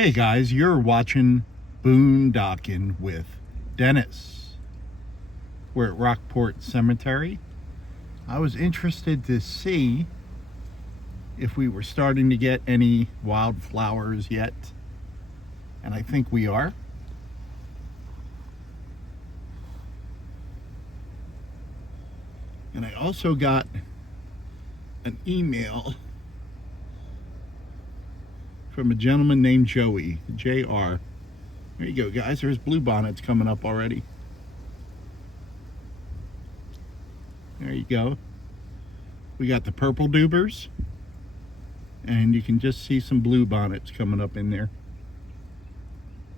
Hey guys, you're watching Boondocking with Dennis. We're at Rockport Cemetery. I was interested to see if we were starting to get any wildflowers yet, and I think we are. And I also got an email from a gentleman named Joey, JR. There you go, guys. There's bluebonnets coming up already. There you go. We got the purple dubers, and you can just see some bluebonnets coming up in there.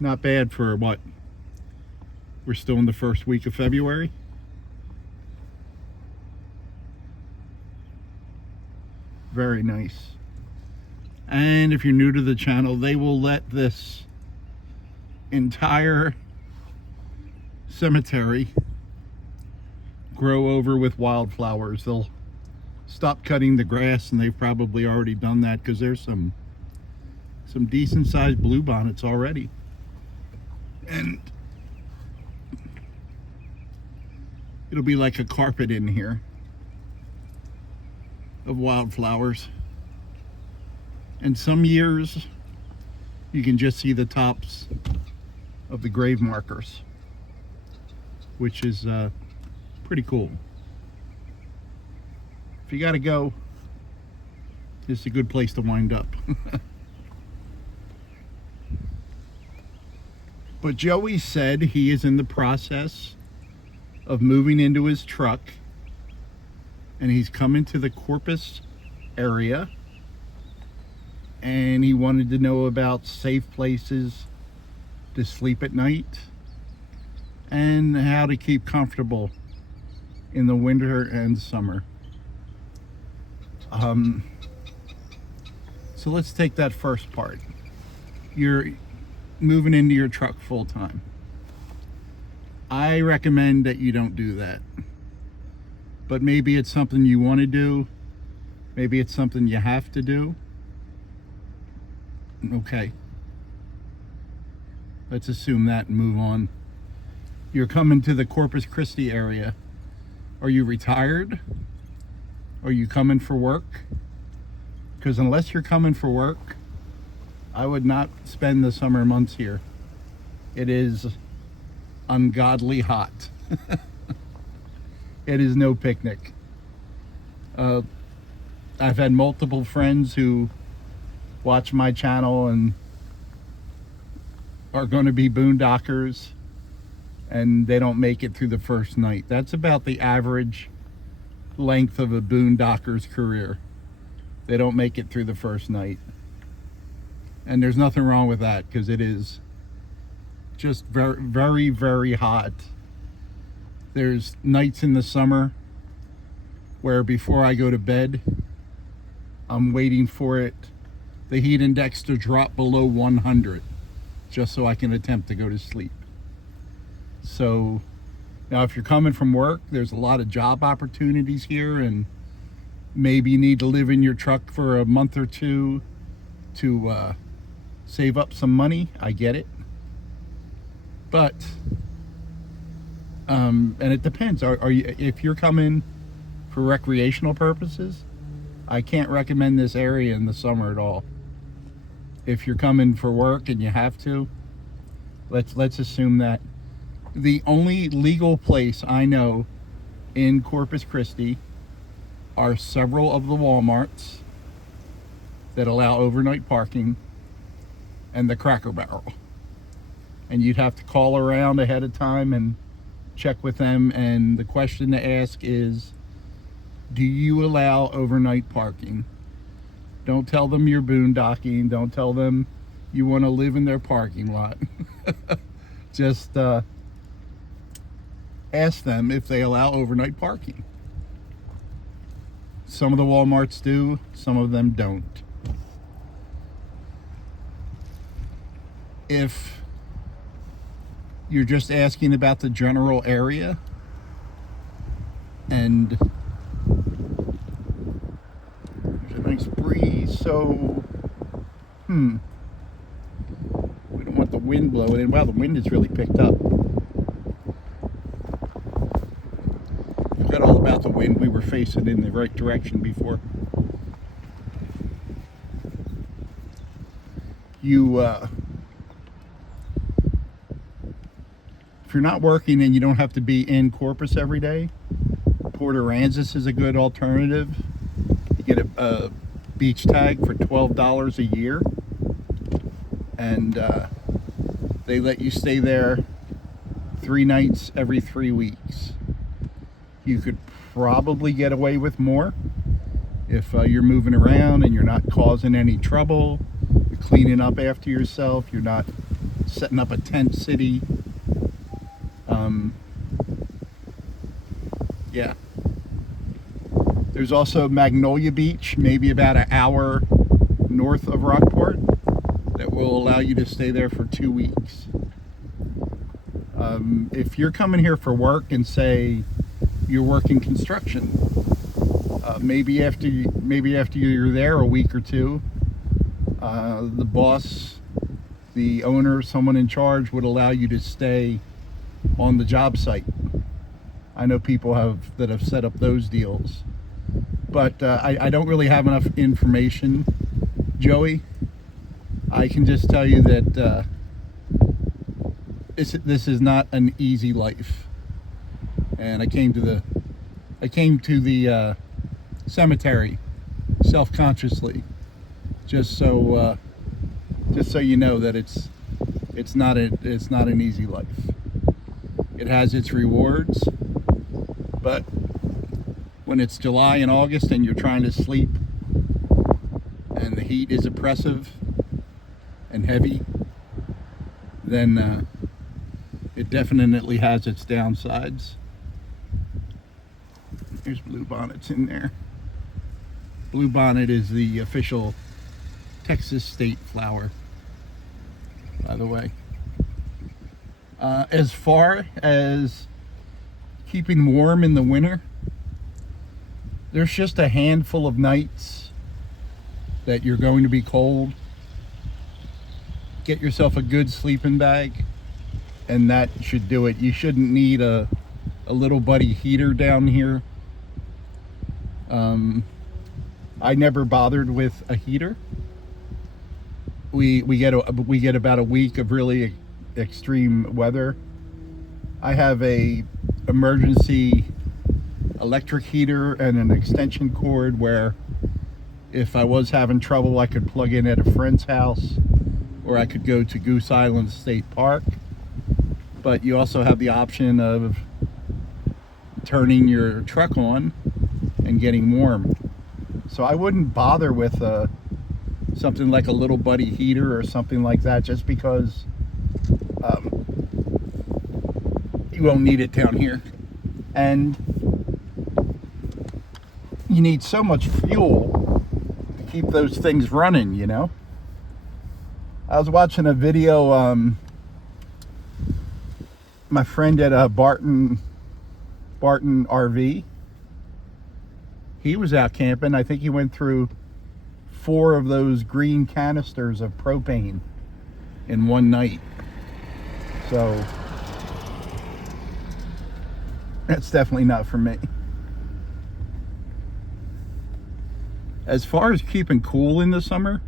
Not bad for what? We're still in the first week of February. Very nice. And if you're new to the channel, they will let this entire cemetery grow over with wildflowers. They'll stop cutting the grass, and they've probably already done that because there's some decent sized bluebonnets already. And it'll be like a carpet in here of wildflowers. And some years you can just see the tops of the grave markers, which is pretty cool. If you gotta go, it's a good place to wind up. But Joey said he is in the process of moving into his truck, and he's coming to the Corpus area, and he wanted to know about safe places to sleep at night and how to keep comfortable in the winter and summer. So let's take that first part. You're moving into your truck full time. I recommend that you don't do that. But maybe it's something you want to do. Maybe it's something you have to do. Okay. Let's assume that and move on. You're coming to the Corpus Christi area. Are you retired? Are you coming for work? Because unless you're coming for work, I would not spend the summer months here. It is ungodly hot. It is no picnic. I've had multiple friends who watch my channel and are going to be boondockers, and they don't make it through the first night. That's about the average length of a boondocker's career. They don't make it through the first night. And there's nothing wrong with that, because it is just very, very, very hot. There's nights in the summer where before I go to bed, I'm waiting for the heat index to drop below 100 just so I can attempt to go to sleep. So now if you're coming from work, there's a lot of job opportunities here, and maybe you need to live in your truck for a month or two to save up some money. I get it. But and it depends. Are you, if you're coming for recreational purposes, I can't recommend this area in the summer at all. If you're coming for work and you have to, let's assume that. The only legal place I know in Corpus Christi are several of the Walmarts that allow overnight parking and the Cracker Barrel. And you'd have to call around ahead of time and check with them, and the question to ask is, do you allow overnight parking? Don't tell them you're boondocking. Don't tell them you want to live in their parking lot. Just ask them if they allow overnight parking. Some of the Walmarts do, some of them don't. If you're just asking about the general area, and there's a nice breeze, so the wind blowing in. Wow, the wind has really picked up. I forgot all about the wind. We were facing in the right direction before. If you're not working and you don't have to be in Corpus every day, Port Aransas is a good alternative. You get a beach tag for $12 a year, and they let you stay there 3 nights every 3 weeks. You could probably get away with more if you're moving around and you're not causing any trouble, you're cleaning up after yourself, you're not setting up a tent city. Yeah. There's also Magnolia Beach, maybe about an hour north of Rockport, that will allow you to stay there for 2 weeks. If you're coming here for work and say you're working construction, maybe after you're there a week or two, the boss, the owner, someone in charge would allow you to stay on the job site. I know people that have set up those deals, but I don't really have enough information, Joey. I can just tell you that this is not an easy life, and I came to the cemetery self-consciously, just so you know that it's not an easy life. It has its rewards, but when it's July and August and you're trying to sleep and the heat is oppressive and heavy, then it definitely has its downsides. There's bluebonnets in there. Bluebonnet is the official Texas state flower, by the way. As far as keeping warm in the winter, there's just a handful of nights that you're going to be cold. Get yourself a good sleeping bag, and that should do it. You shouldn't need a little buddy heater down here. I never bothered with a heater. We get about a week of really extreme weather. I have a emergency electric heater and an extension cord where if I was having trouble, I could plug in at a friend's house, or I could go to Goose Island State Park. But you also have the option of turning your truck on and getting warm. So I wouldn't bother with something like a little buddy heater or something like that, just because you won't need it down here. And you need so much fuel to keep those things running, you know. I was watching a video, my friend at Barton RV, he was out camping. I think he went through 4 of those green canisters of propane in one night. So that's definitely not for me. As far as keeping cool in the summer,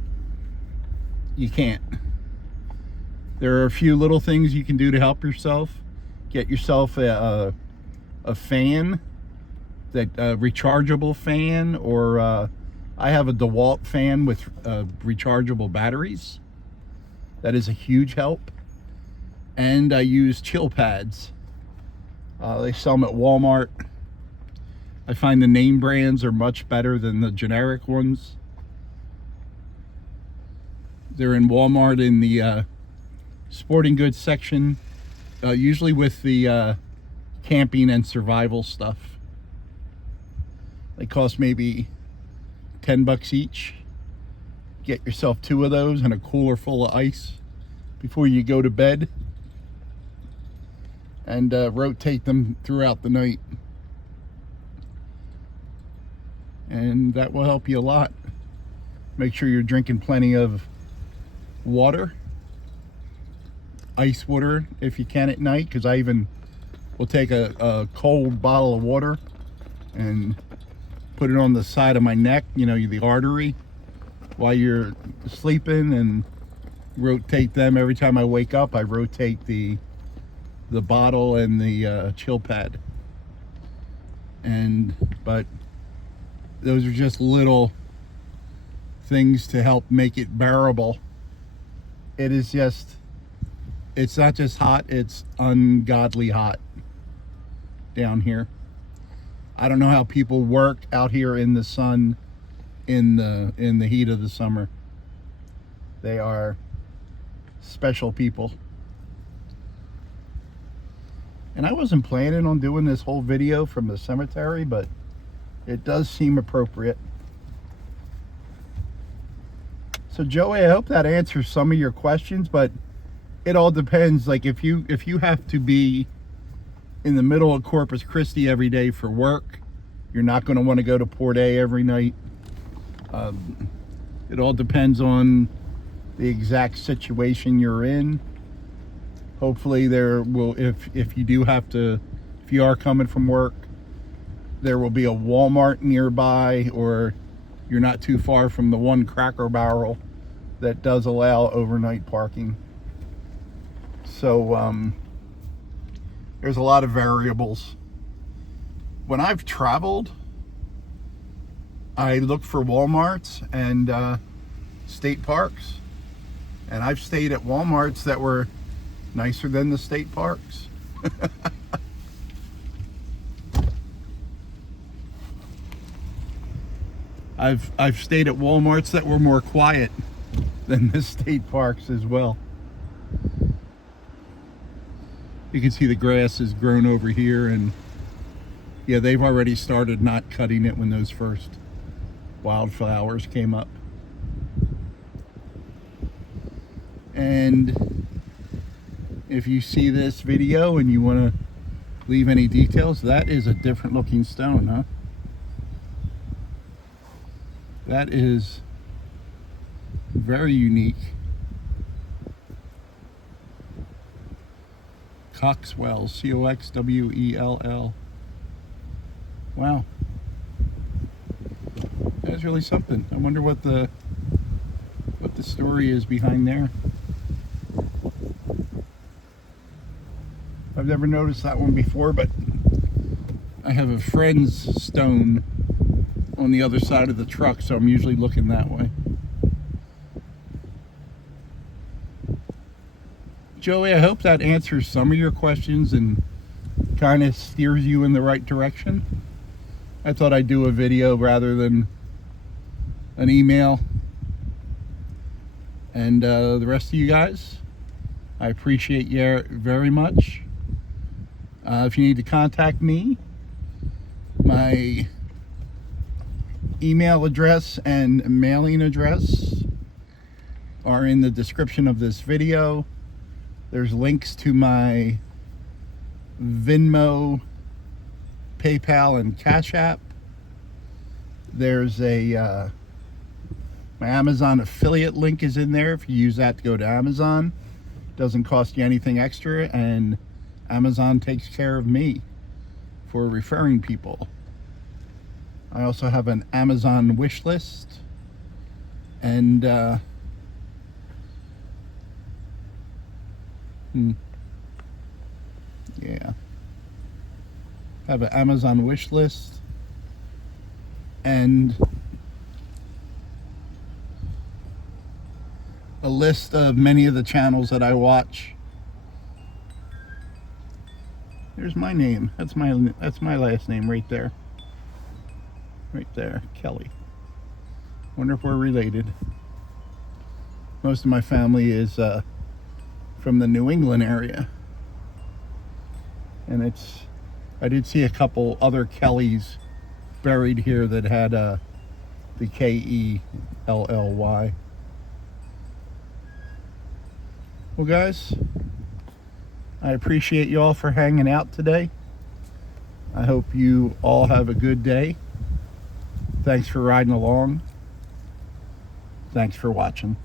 you can't. There are a few little things you can do to help yourself. Get yourself a fan, that rechargeable fan, or I have a DeWalt fan with rechargeable batteries. That is a huge help. And I use chill pads. They sell them at Walmart. I find the name brands are much better than the generic ones. They're in Walmart in the sporting goods section, usually with the camping and survival stuff. They cost maybe $10 each. Get yourself 2 of those and a cooler full of ice before you go to bed, and rotate them throughout the night. And that will help you a lot. Make sure you're drinking plenty of water. ice water if you can at night, because I even will take a cold bottle of water and put it on the side of my neck, you know, the artery, while you're sleeping, and rotate them. Every time I wake up, I rotate the bottle and the chill pad. But those are just little things to help make it bearable. It is just, it's not just hot, it's ungodly hot down here. I don't know how people work out here in the sun in the heat of the summer. They are special people. And I wasn't planning on doing this whole video from the cemetery, but it does seem appropriate. So Joey, I hope that answers some of your questions, but it all depends. Like if you have to be in the middle of Corpus Christi every day for work, you're not going to want to go to Port A every night. It all depends on the exact situation you're in. Hopefully there will, if you do have to, if you are coming from work, there will be a Walmart nearby, or you're not too far from the one Cracker Barrel that does allow overnight parking. So there's a lot of variables. When I've traveled, I look for Walmarts and state parks, and I've stayed at Walmarts that were nicer than the state parks. I've stayed at Walmarts that were more quiet than the state parks as well. You can see the grass has grown over here, and yeah, they've already started not cutting it when those first wildflowers came up. And if you see this video and you want to leave any details, that is a different looking stone, huh? That is very unique. Coxwell, C-O-X-W-E-L-L. Wow. That's really something. I wonder what the story is behind there. I've never noticed that one before, but I have a friend's stone on the other side of the truck, so I'm usually looking that way. Joey, I hope that answers some of your questions and kind of steers you in the right direction. I thought I'd do a video rather than an email. And the rest of you guys, I appreciate you very much. If you need to contact me, my email address and mailing address are in the description of this video. There's links to my Venmo, PayPal, and Cash App. There's a my Amazon affiliate link is in there. If you use that to go to Amazon, it doesn't cost you anything extra, and Amazon takes care of me for referring people. I also have an Amazon wish list, and yeah, have an Amazon wish list, and a list of many of the channels that I watch. There's my name. That's my last name right there. Right there, Kelley. Wonder if we're related. Most of my family is from the New England area. And I did see a couple other Kelleys buried here that had the Kelley. Well, guys, I appreciate you all for hanging out today. I hope you all have a good day. Thanks for riding along. Thanks for watching.